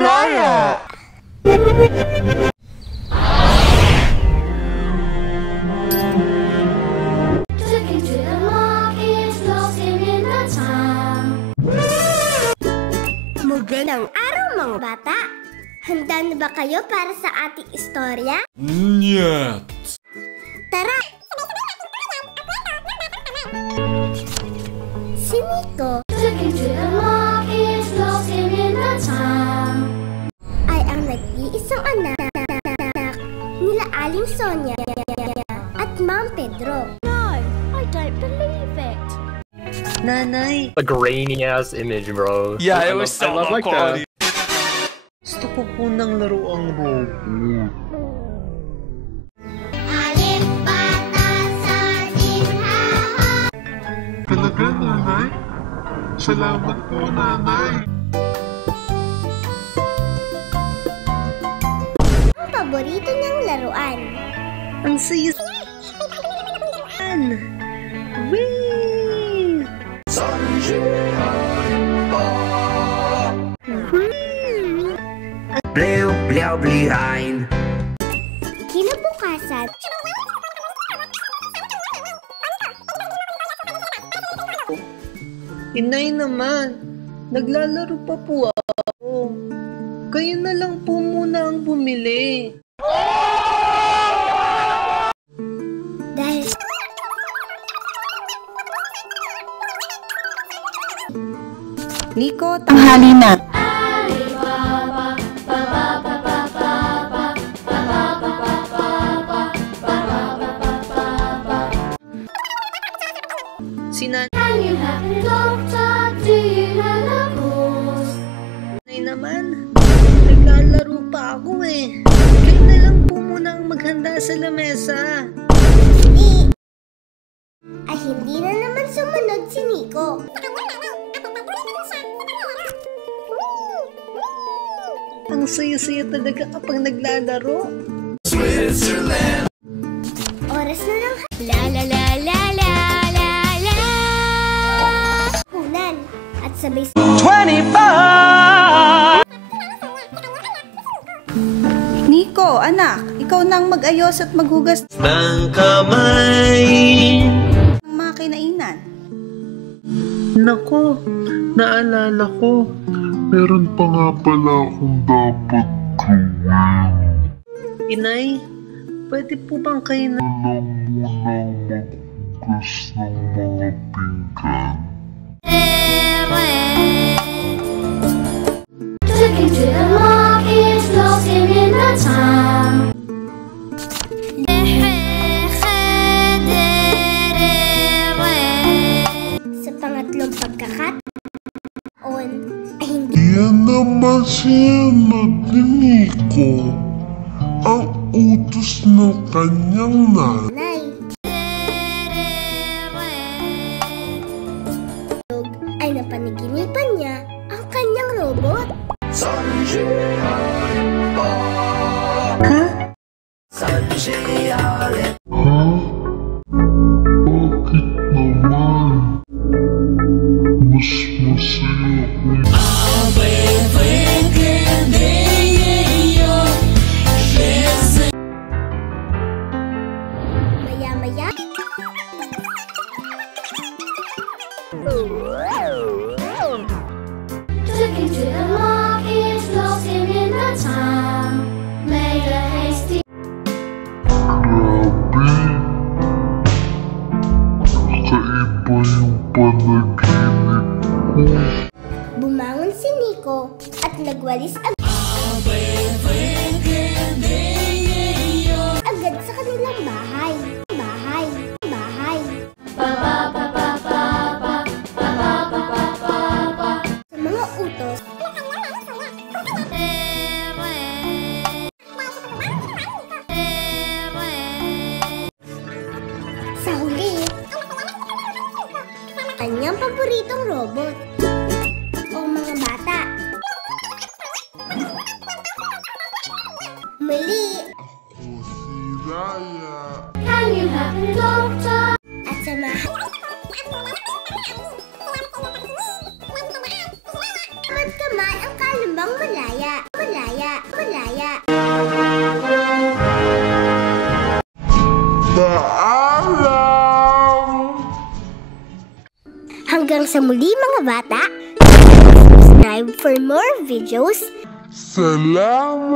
Jiraya! Magandang araw mga bata! Handa na ba kayo para sa ating istorya? Nyet! Tara! Si Nico ay ang nag-iisang anak nila Aling Sonia at Ma'am Pedro. No, I don't believe it. Nanay! A grainy ass image, bro. Yeah, it was so low quality. Gusto ko po ng laruang robot. Alip, bata, sardin, haha. Talaga, nanay? Salamat po, nanay. Ang paborito niyang laruan. Ang saya. Whee! Blue, blue, behind. Kinabukasan, Inay naman, naglalaro pa po ako. Kayo na lang po muna ang bumili. dahil Nico, tanghali na. Si nanay naman, naglalaro pa ako eh. Kayo na lang po muna ang maghanda sa lamesa. ay hindi na naman sumunod si Nico. Ang saya-saya talaga kapag naglalaro. Oras na lang. La la la la la la la. Hunan at sabay 25! Nico, anak, ikaw nang mag-ayos at maghugas Ng kamay. ng mga kinainan. Nako, naalala ko. Meron pa nga pala akong dapat gawin. Inay, pwede po bang kayo na... Alam mo nang maghugas ng mga pinggan. sa pangatlong pagkakataon ay hindi Yan naman siya Nico. Ang utos ng kanyang nanay. ay napaniginipan niya ang kanyang robot. Ha? Bakit naman? Mas masaya kung Maya-maya grabe. Kakaiba yung panaginip ko. bumangon si Nico at nagwalis agad sa kanilang bahay. Sa mga utos, sa huli, kanyang paboritong robot. O mga bata, muli Ako si Raya. at sa mga kamay ang kalambang malaya. malaya. Malaya. Hanggang sa muli mga bata. Subscribe for more videos. Salamat!